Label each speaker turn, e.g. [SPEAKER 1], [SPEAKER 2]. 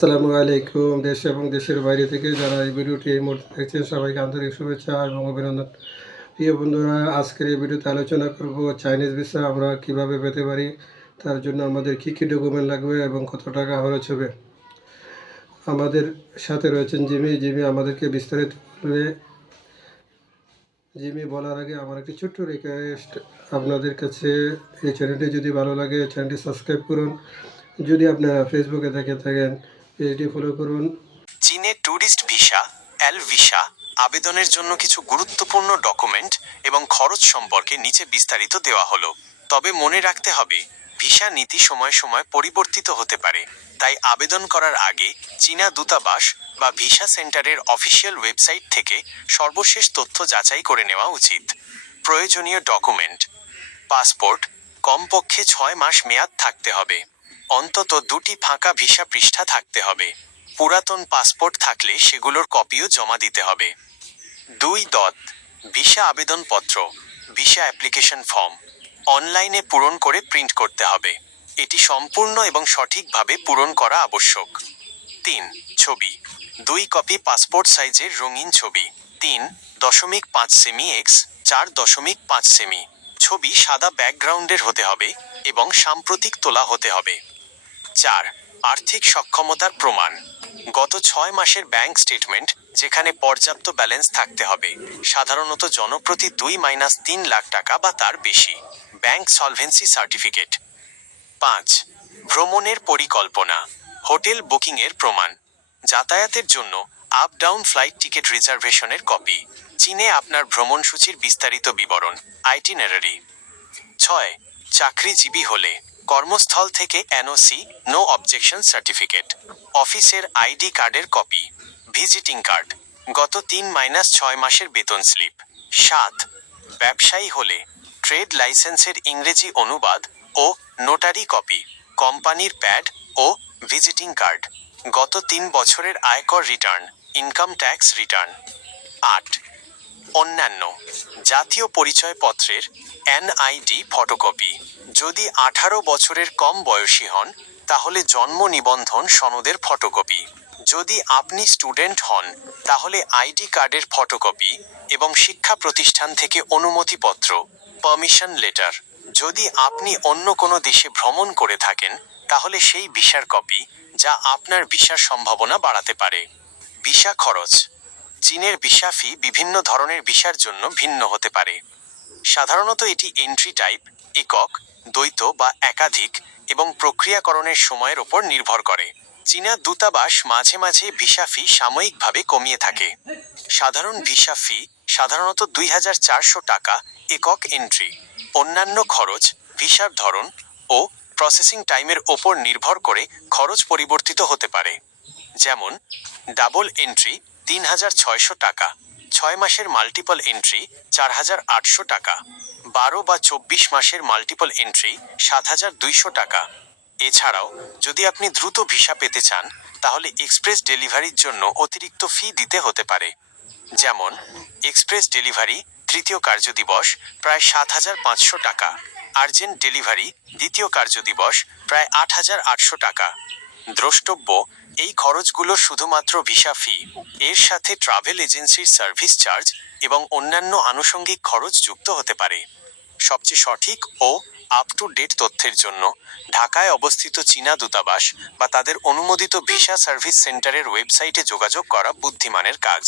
[SPEAKER 1] আসসালামু আলাইকুম, দেশ এবং দেশের বাইরে থেকে যারা এই ভিডিওটি এই মুহূর্তে দেখছেন, সবাইকে আন্তরিক শুভেচ্ছা এবং অভিনন্দন। প্রিয় বন্ধুরা, আজকের এই ভিডিওতে আলোচনা করব চাইনিজ ভিসা, আমরা কীভাবে পেতে পারি, তার জন্য আমাদের কী কী ডকুমেন্ট লাগবে এবং কত টাকা খরচ হবে। আমাদের সাথে রয়েছেন জিমি জিমি আমাদেরকে বিস্তারিত বলবে। জিমি, বলার আগে আমার একটি ছোট্ট রিকোয়েস্ট আপনাদের কাছে। এই চ্যানেলটি যদি ভালো লাগে চ্যানেলটি সাবস্ক্রাইব করুন। যদি আপনারা ফেসবুকে দেখে থাকেন পেজটি ফলো করুন।
[SPEAKER 2] চীনে ট্যুরিস্ট ভিসা এল ভিসা আবেদনের জন্য কিছু গুরুত্বপূর্ণ ডকুমেন্ট এবং খরচ সম্পর্কে নিচে বিস্তারিত দেওয়া হলো। তবে মনে রাখতে হবে ভিসা নীতি সময় সময় পরিবর্তিত হতে পারে। তাই আবেদন করার আগে চীনা দূতাবাস বা ভিসা সেন্টারের অফিসিয়াল ওয়েবসাইট থেকে সর্বশেষ তথ্য যাচাই করে নেওয়া উচিত। প্রয়োজনীয় ডকুমেন্ট পাসপোর্ট কমপক্ষে ছয় মাস মেয়াদ থাকতে হবে। অন্তত দুটি ফাঁকা ভিসা পৃষ্ঠা থাকতে হবে। পুরাতন পাসপোর্ট থাকলে সেগুলোর কপিও জমা দিতে হবে। দুই দত, ভিসা আবেদনপত্র, ভিসা অ্যাপ্লিকেশন ফর্ম, অনলাইনে পূরণ করে প্রিন্ট করতে হবে। এটি সম্পূর্ণ এবং সঠিকভাবে পূরণ করা আবশ্যক। তিন, ছবি, দুই কপি পাসপোর্ট সাইজের রঙিন ছবি। তিন, দশমিক পাঁচ সেমি এক্স চার দশমিক পাঁচ সেমি ছবি সাদা ব্যাকগ্রাউন্ডের হতে হবে এবং সাম্প্রতিক তোলা হতে হবে। চার, আর্থিক সক্ষমতার প্রমাণ। গত ছয় মাসের ব্যাংক স্টেটমেন্ট, যেখানে পর্যাপ্ত ব্যালেন্স থাকতে হবে, সাধারণত জনপ্রতি দুই মাইনাস তিন লাখ টাকা বা তার বেশি। Bank solvency certificate. পাঁচ, ভ্রমণের পরিকল্পনা। হোটেল বুকিংয়ের প্রমাণ। যাতায়াতের জন্য আপ ডাউন ফ্লাইট টিকিট রিজার্ভেশনের কপি চীনে আপনার ভ্রমণসূচির বিস্তারিত বিবরণ আইটিনারারি ছয়, চাকরিজীবী হলে। কর্মস্থল থেকে এনওসি নো অবজেকশন সার্টিফিকেট অফিসের আইডি কার্ডের কপি, ভিজিটিং কার্ড, গত তিন মাইনাস ছয় মাসের বেতন স্লিপ, সাত, ব্যবসায়ী হলে ট্রেড লাইসেন্সের ইংরেজি অনুবাদ ও নোটারি কপি, কোম্পানির প্যাড ও ভিজিটিং কার্ড, গত তিন বছরের আয়কর রিটার্ন ইনকাম ট্যাক্স রিটার্ন আট অন্যান্য জাতীয় পরিচয়পত্রের এনআইডি ফটোকপি। যদি আঠারো বছরের কম বয়সী হন, তাহলে জন্ম নিবন্ধন সনদের ফটোকপি। যদি আপনি স্টুডেন্ট হন, তাহলে আইডি কার্ডের ফটোকপি এবং শিক্ষা প্রতিষ্ঠান থেকে অনুমতিপত্র, পারমিশন লেটার। যদি আপনি অন্য কোনো দেশে ভ্রমণ করে থাকেন, তাহলে সেই ভিসার কপি যা আপনার ভিসার সম্ভাবনা বাড়াতে পারে। ভিসা খরচ। চীনের ভিসা ফি বিভিন্ন ধরনের ভিসার জন্য ভিন্ন হতে পারে। সাধারণত এটি এন্ট্রি টাইপ একক, দ্বৈত বা একাধিক এবং প্রক্রিয়াকরণের সময়ের ওপর নির্ভর করে। চীনা দূতাবাস মাঝে মাঝে ভিসা ফি সাময়িকভাবে কমিয়ে থাকে। সাধারণ ভিসা ফি সাধারণত দুই হাজার চারশো টাকা একক এন্ট্রি অন্যান্য খরচ ভিসার ধরন ও প্রসেসিং টাইমের ওপর নির্ভর করে খরচ পরিবর্তিত হতে পারে। যেমন ডাবল এন্ট্রি তিন হাজার ছয়শো টাকা। ছয় মাসের মাল্টিপল এন্ট্রি চার হাজার আটশো টাকা। বারো বা চব্বিশ মাসের মাল্টিপল এন্ট্রি সাত হাজার দুইশো টাকা। এছাড়াও, যদি আপনি দ্রুত ভিসা পেতে চান, তাহলে এক্সপ্রেস ডেলিভারির জন্য অতিরিক্ত ফি দিতে হতে পারে। যেমন এক্সপ্রেস ডেলিভারি তৃতীয় কার্যদিবস প্রায় সাত হাজার পাঁচশো টাকা। আর্জেন্ট ডেলিভারি দ্বিতীয় কার্যদিবস প্রায় আট হাজার আটশো টাকা। দ্রষ্টব্য, এই খরচগুলো শুধুমাত্র ভিসা ফি এর সাথে ট্রাভেল এজেন্সির সার্ভিস চার্জ এবং অন্যান্য আনুষঙ্গিক খরচ যুক্ত হতে পারে। সবচেয়ে সঠিক ও আপ টু ডেট তথ্যের জন্য ঢাকায় অবস্থিত চীনা দূতাবাস বা তাদের অনুমোদিত ভিসা সার্ভিস সেন্টারের ওয়েবসাইটে যোগাযোগ করা বুদ্ধিমানের কাজ।